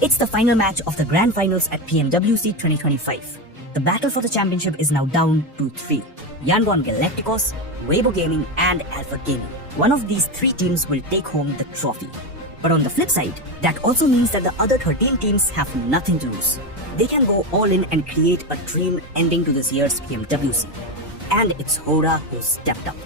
It's the final match of the Grand Finals at PMWC 2025. The battle for the championship is now down to 3. Yangon Galacticos, Weibo Gaming and Alpha Gaming. One of these 3 teams will take home the trophy. But on the flip side, that also means that the other 13 teams have nothing to lose. They can go all in and create a dream ending to this year's PMWC. And it's Horaaa who stepped up.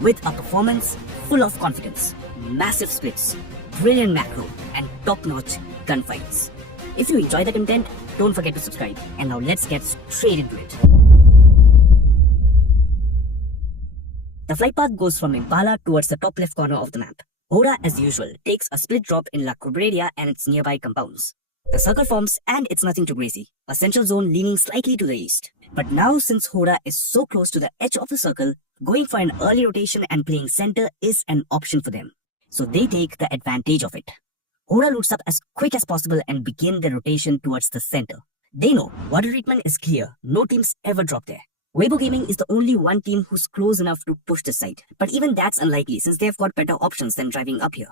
With a performance full of confidence, massive splits, brilliant macro, and top-notch gunfights. If you enjoy the content, don't forget to subscribe. And now let's get straight into it. The flight path goes from Impala towards the top left corner of the map. Horaaa, as usual, takes a split drop in La Cubraria and its nearby compounds. The circle forms and it's nothing too crazy, a central zone leaning slightly to the east. But now since Horaaa is so close to the edge of the circle, going for an early rotation and playing center is an option for them. So they take the advantage of it. Horaaa loots up as quick as possible and begin their rotation towards the center. They know water treatment is clear, no teams ever drop there. Weibo Gaming is the only one team who's close enough to push this side, but even that's unlikely since they've got better options than driving up here.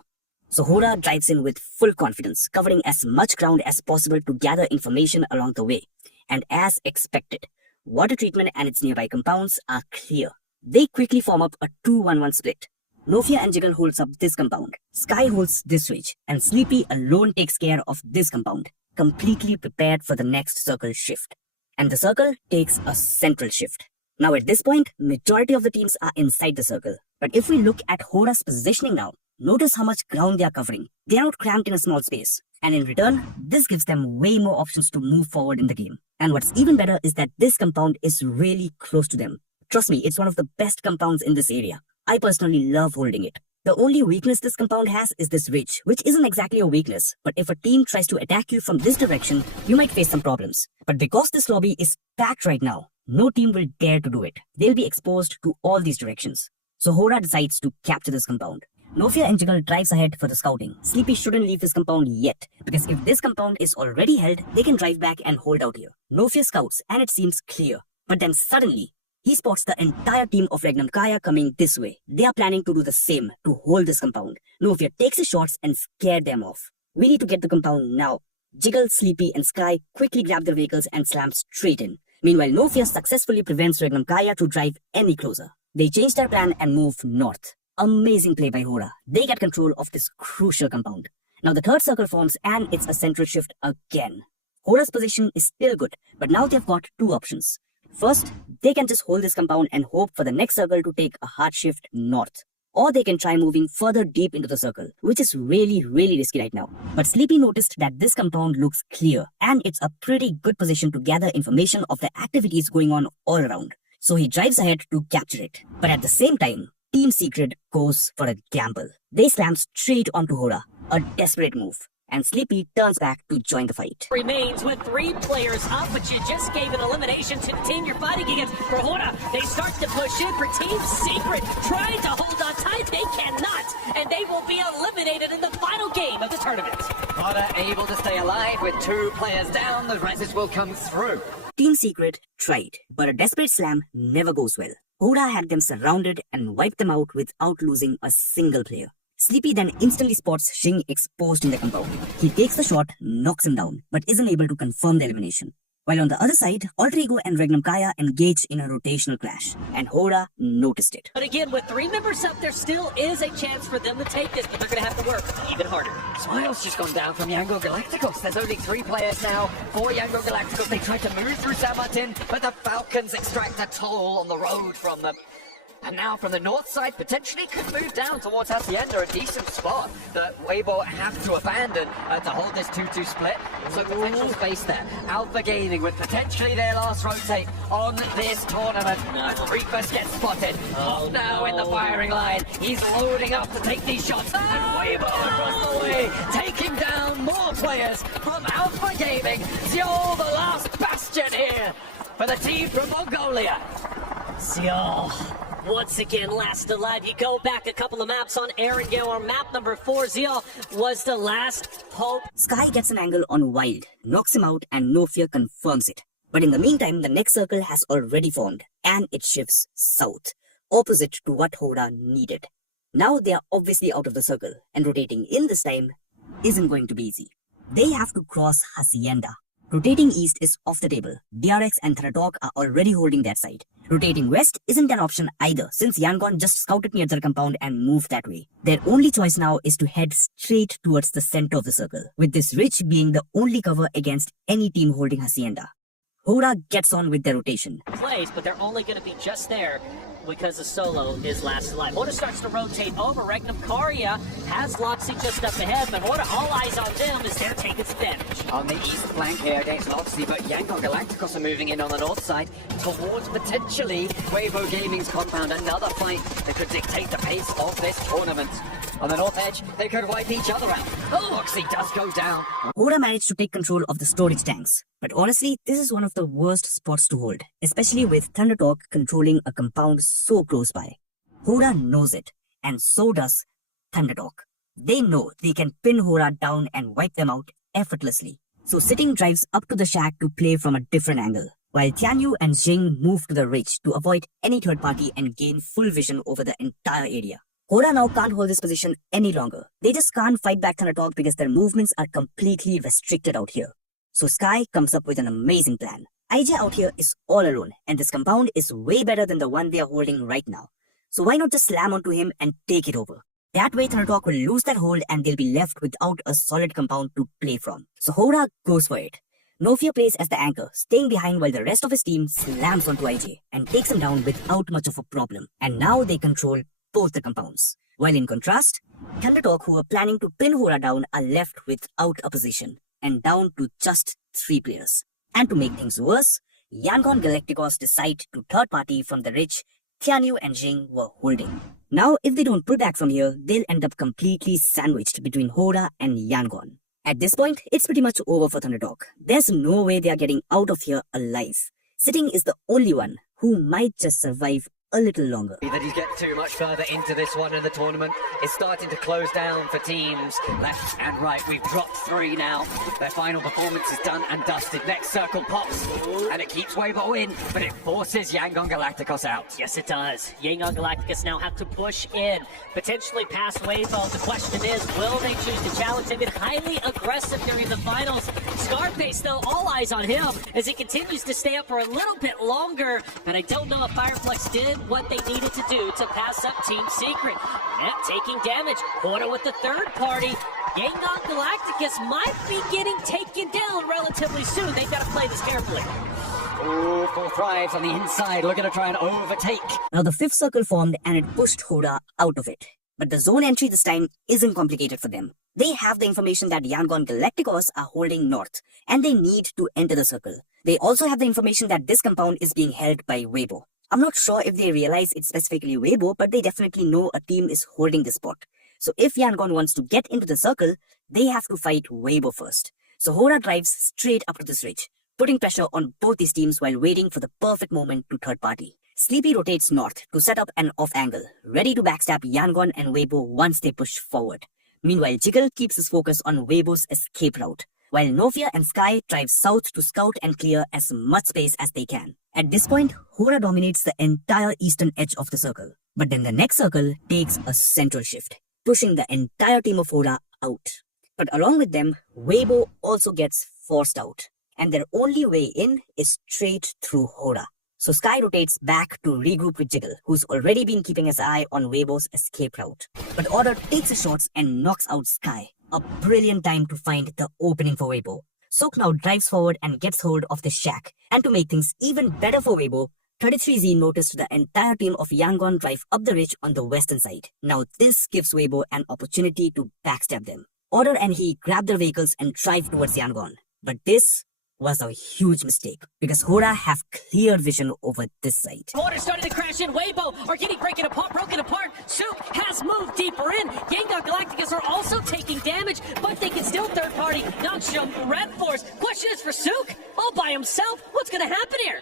So Horaaa drives in with full confidence, covering as much ground as possible to gather information along the way. And as expected, water treatment and its nearby compounds are clear. They quickly form up a 2-1-1 split. Nofia and Jiggle holds up this compound, Sky holds this ridge, and Sleepy alone takes care of this compound, completely prepared for the next circle shift. And the circle takes a central shift. Now at this point, majority of the teams are inside the circle. But if we look at Horaa's positioning now, notice how much ground they are covering. They are not cramped in a small space. And in return, this gives them way more options to move forward in the game. And what's even better is that this compound is really close to them. Trust me, it's one of the best compounds in this area. I personally love holding it. The only weakness this compound has is this ridge, which isn't exactly a weakness, but if a team tries to attack you from this direction, you might face some problems. But because this lobby is packed right now, no team will dare to do it. They'll be exposed to all these directions. So Horaaa decides to capture this compound. Nofia and Jiggle drives ahead for the scouting. Sleepy shouldn't leave this compound yet, because if this compound is already held, they can drive back and hold out here. Nofia scouts and it seems clear, but then suddenly, he spots the entire team of Regnum Kaya coming this way. They are planning to do the same to hold this compound. Nofia takes his shots and scare them off. We need to get the compound now. Jiggle, Sleepy and Sky quickly grab their vehicles and slam straight in. Meanwhile, Nofia successfully prevents Regnum Kaya to drive any closer. They change their plan and move north. Amazing play by Horaaa. They get control of this crucial compound. Now the third circle forms and it's a central shift again. Horaa's position is still good, but now they've got 2 options. First, they can just hold this compound and hope for the next circle to take a hard shift north. Or they can try moving further deep into the circle, which is really risky right now. But Sleepy noticed that this compound looks clear and it's a pretty good position to gather information of the activities going on all around. So he drives ahead to capture it. But at the same time, Team Secret goes for a gamble. They slam straight onto Horaaa, a desperate move. And Sleepy turns back to join the fight. Remains with 3 players up, but you just gave an elimination to the team you're fighting against. For Horaaa, they start to push in for Team Secret, trying to hold on tight. They cannot, and they will be eliminated in the final game of the tournament. Horaaa able to stay alive with 2 players down. The reses will come through. Team Secret tried, but a desperate slam never goes well. Horaaa had them surrounded and wiped them out without losing a single player. Sleepy then instantly spots Xing exposed in the compound. He takes the shot, knocks him down, but isn't able to confirm the elimination. While on the other side, Alter Ego and Regnum Kaya engage in a rotational clash, and Horaaa noticed it. But again, with 3 members up, there still is a chance for them to take this, but they're going to have to work even harder. Smile's just gone down from Yangon Galacticos. There's only 3 players now for Yangon Galacticos. They try to move through San Martin, but the Falcons extract a toll on the road from them. And now from the north side, potentially could move down towards Hacienda, a decent spot that Weibo have to abandon to hold this 2-2 split. So potential space there. Alpha Gaming with potentially their last rotate on this tournament. As Reapers gets spotted. Now in the firing line. He's loading up to take these shots. And Weibo across the way, taking down more players from Alpha Gaming. Seoul, the last bastion here for the team from Mongolia. Seoul, once again last alive. You go back a couple of maps on Erangel, or map number 4, Seoul was the last hope. Sky gets an angle on Wild, knocks him out, and Nofia confirms it. But in the meantime, the next circle has already formed, and it shifts south, opposite to what Horaaa needed. Now they are obviously out of the circle, and rotating in this time isn't going to be easy. They have to cross Hacienda. Rotating east is off the table. DRX and Thanatok are already holding that side. Rotating west isn't an option either, since Yangon just scouted near their compound and moved that way. Their only choice now is to head straight towards the center of the circle, with this ridge being the only cover against any team holding Hacienda. Horaaa gets on with their rotation. Plays, but they're only going to be just there because the solo is last alive. Horaaa starts to rotate over. Regnum Karya has Loxy just up ahead, but Horaaa, all eyes on them as they're taking some damage. On the east flank here against Loxy, but Yangon Galacticos are moving in on the north side towards potentially Weibo Gaming's compound. Another fight that could dictate the pace of this tournament. On the north edge, they could wipe each other out. Oh, Loxy does go down. Horaaa managed to take control of the storage tanks. But honestly, this is one of the worst spots to hold, especially with Thanatok controlling a compound so close by. Horaaa knows it, and so does Thanatok. They know they can pin Horaaa down and wipe them out effortlessly. So Sitting drives up to the shack to play from a different angle, while Tianyu and Jing move to the ridge to avoid any third party and gain full vision over the entire area. Horaaa now can't hold this position any longer. They just can't fight back Thanatok because their movements are completely restricted out here. So Sky comes up with an amazing plan. IJ out here is all alone, and this compound is way better than the one they are holding right now. So why not just slam onto him and take it over? That way Thanatok will lose that hold and they'll be left without a solid compound to play from. So Horaaa goes for it. Nofia plays as the anchor, staying behind while the rest of his team slams onto IJ and takes him down without much of a problem. And now they control both the compounds. While in contrast, Thanatok, who are planning to pin Horaaa down, are left without a position and down to just 3 players. And to make things worse, Yangon Galacticos decide to third party from the ridge Tianyu and Jing were holding. Now, if they don't pull back from here, they'll end up completely sandwiched between Horaaa and Yangon. At this point, it's pretty much over for Thanatok. There's no way they are getting out of here alive. Sitting is the only one who might just survive a little longer. That he's getting too much further into this one in the tournament. It's starting to close down for teams left and right. We've dropped 3 now. Their final performance is done and dusted. Next circle pops, and it keeps Weibo in, but it forces Yangon Galacticos out. Yes, it does. Yangon Galacticos now have to push in, potentially past Weibo. The question is, will they choose to challenge? They've been highly aggressive during the finals. Scarface, though, all eyes on him as he continues to stay up for a little bit longer, but I don't know if Fireflex did what they needed to do to pass up Team Secret. Net taking damage. Horaaa with the third party. Yangon Galacticos might be getting taken down relatively soon. They've got to play this carefully. Ooh, Full Thrives on the inside, looking to try and overtake. Now the 5th circle formed and it pushed Horaaa out of it. But the zone entry this time isn't complicated for them. They have the information that Yangon Galacticos are holding north, and they need to enter the circle. They also have the information that this compound is being held by Weibo. I'm not sure if they realize it's specifically Weibo, but they definitely know a team is holding this spot. So if Yangon wants to get into the circle, they have to fight Weibo first. So Horaaa drives straight up to this ridge, putting pressure on both these teams while waiting for the perfect moment to third party. Sleepy rotates north to set up an off angle, ready to backstab Yangon and Weibo once they push forward. Meanwhile, Jiggle keeps his focus on Weibo's escape route, while Nofia and Sky drive south to scout and clear as much space as they can. At this point, Horaaa dominates the entire eastern edge of the circle. But then the next circle takes a central shift, pushing the entire team of Horaaa out. But along with them, Weibo also gets forced out, and their only way in is straight through Horaaa. So Sky rotates back to regroup with Jiggle, who's already been keeping his eye on Weibo's escape route. But Order takes his shots and knocks out Sky, a brilliant time to find the opening for Weibo. Soak now drives forward and gets hold of the shack. And to make things even better for Weibo, 33Z noticed the entire team of Yangon drive up the ridge on the western side. Now this gives Weibo an opportunity to backstab them. Order and he grab their vehicles and drive towards Yangon. But this was a huge mistake, because Horaaa have clear vision over this side. Order starting to crash in. Weibo are getting broken apart. Sook has moved deeper in. Yangon Galacticos are also taking damage, but they can still third party. Not show Red Force. Question is for Sook, all by himself. What's gonna happen here?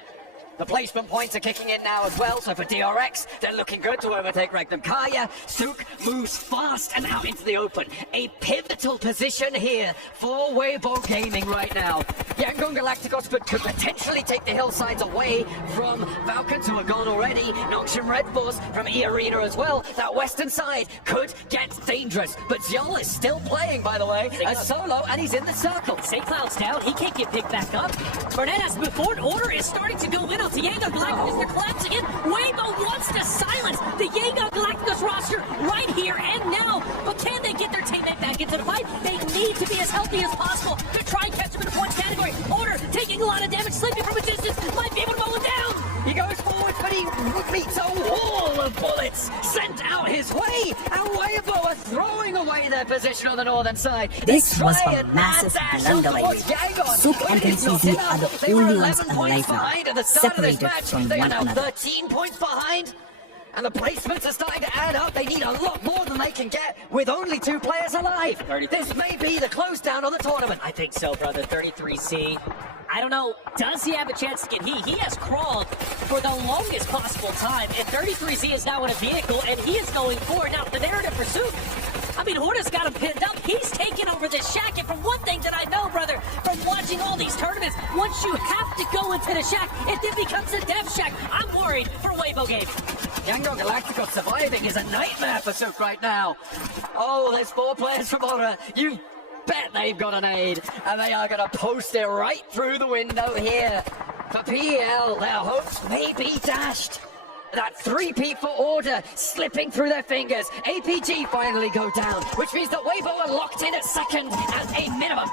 The placement points are kicking in now as well, so for DRX, they're looking good to overtake Regnum Kaya. Sook moves fast and out into the open. A pivotal position here for Weibo Gaming right now. Yangon Galacticos could potentially take the hillsides away from Falcons, who are gone already. Noxian Red Force from E-Arena as well. That western side could get dangerous, but Zyol is still playing, by the way, as solo, and he's in the circle. St. Cloud's down, he can't get picked back up. Fernandez before order is starting to go in on Yangon Galacticos. They're collapsing in. Weibo wants to silence the Yangon Galacticos roster right here and now. But can they get their teammate back into the fight? They need to be as healthy as possible to try and catch him in the points category. Order taking a lot of damage, sleeping from a distance, might be able to mow him down. He goes forward, but he meets a wall of bullets sent out his way. And Weibo are throwing away their position on the northern side. This was a massive blunder by Weibo. Sook and KCZ are the only ones alive now, separated from they one are now another. 13 points behind. And the placements are starting to add up. They need a lot more than they can get with only 2 players alive. This may be the close down of the tournament. I think so, brother. 33C. I don't know. Does he have a chance to get heat? He has crawled for the longest possible time, and 33Z is now in a vehicle, and he is going forward. Now, the narrative for Sook, I mean, Horaaa's got him pinned up. He's taken over this shack, and from one thing that I know, brother, from watching all these tournaments, once you have to go into the shack, it then becomes a death shack. I'm worried for Weibo Gaming. Yangon Galacticos surviving is a nightmare for Sook right now. Oh, there's 4 players from Horaaa. You bet they've got an aid, and they are going to post it right through the window here. For PL, their hopes may be dashed. That 3P for order slipping through their fingers. APG finally go down, which means that Weibo are locked in at second at a minimum.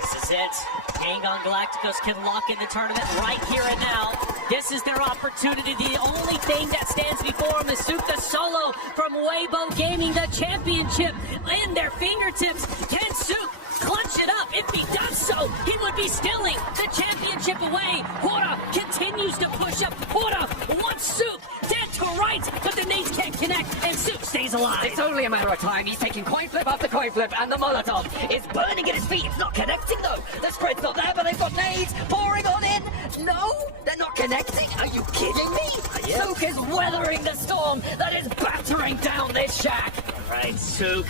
This is it. Yangon Galacticos can lock in the tournament right here and now. This is their opportunity. The only thing that stands before them is Sook the solo from Weibo Gaming, the championship in their fingertips. Can Sook clutch it up? If he does so, he would be stealing the championship away. Horaaa continues to push up. Horaaa wants Sook dead to rights, but the nades can't connect, and Sook stays alive. It's only a matter of time. He's taking coin flip after coin flip, and the Molotov is burning at his feet. It's not connecting, though. The spread's not there, but they've got nades pouring on in. No, they're not connecting. Are you kidding me? Sook is weathering the storm that is battering down this shack. Right, Sook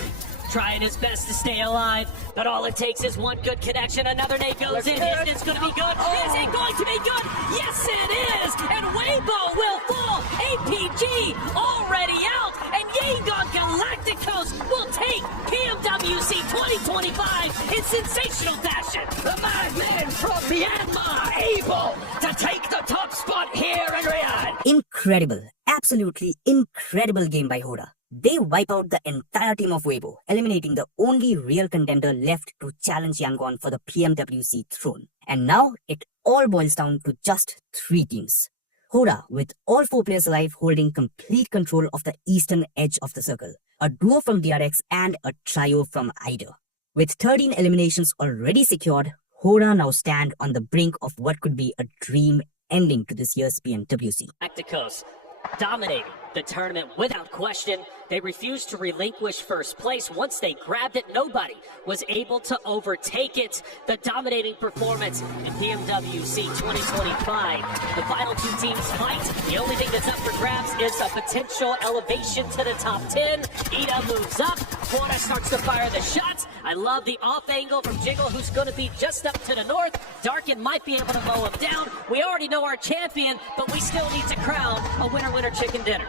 trying his best to stay alive, but all it takes is one good connection. Another nade goes in. Is this going to be good? Is it going to be good? Yes, it is! And Weibo will fall! APG already out! And Yangon Galacticos will take PMWC 2025 in sensational fashion! The madmen from Myanmar able to take the top spot here in Riyadh! Incredible, absolutely incredible game by Horaaa. They wipe out the entire team of Weibo, eliminating the only real contender left to challenge Yangon for the PMWC throne. And now it all boils down to just 3 teams. Horaaa, with all 4 players alive, holding complete control of the eastern edge of the circle. A duo from DRX and a trio from Ida. With 13 eliminations already secured, Horaaa now stand on the brink of what could be a dream ending to this year's PMWC. Galacticos dominating the tournament without question. They refused to relinquish first place. Once they grabbed it, nobody was able to overtake it. The dominating performance in PMWC 2025. The final 2 teams fight. The only thing that's up for grabs is a potential elevation to the top 10. Ida moves up. Horaaa starts to fire the shots. I love the off angle from Jiggle, who's going to be just up to the north. Darken might be able to mow him down. We already know our champion, but we still need to crown a winner-winner chicken dinner.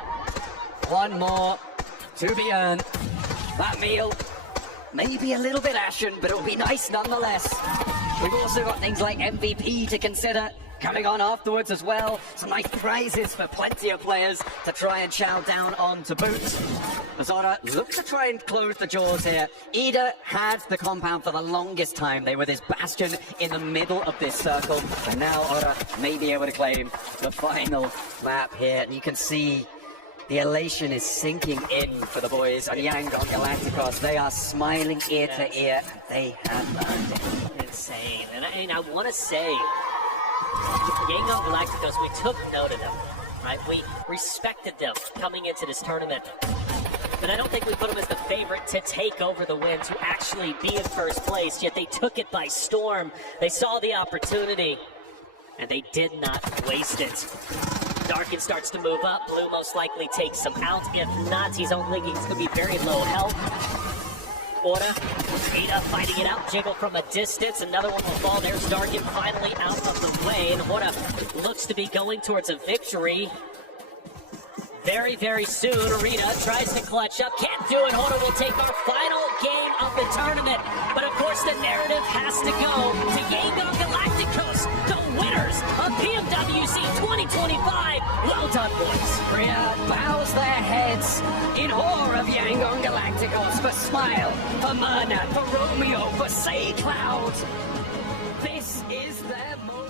One more to be earned. That meal may be a little bit ashen, but it'll be nice nonetheless. We've also got things like MVP to consider coming on afterwards as well. Some nice prizes for plenty of players to try and chow down on to boot. Horaaa looks to try and close the jaws here. Ida had the compound for the longest time. They were this bastion in the middle of this circle. And now Horaaa may be able to claim the final map here. And you can see the elation is sinking in for the boys on Yangon Galacticos. They are smiling ear to ear, and they have earned it. Insane. And I want to say, Yangon Galacticos, we took note of them, right? We respected them coming into this tournament. But I don't think we put them as the favorite to take over the win, to actually be in first place, yet they took it by storm. They saw the opportunity. And they did not waste it. Darkin starts to move up. Blue most likely takes him out. If not, he's only going to be very low health. Orta, Ada fighting it out. Jiggle from a distance. Another one will fall. There's Darkin finally out of the way. And Orta looks to be going towards a victory. Very, very soon, Arena tries to clutch up. Can't do it. Horaaa will take our final game of the tournament. But of course, the narrative has to go to Yangon Galacticos, the winners of PMWC 2025. Well done, boys. Riyadh bows their heads in awe of Yangon Galacticos, for Smile, for Murnat, for Romeo, for Say Cloud. This is their moment.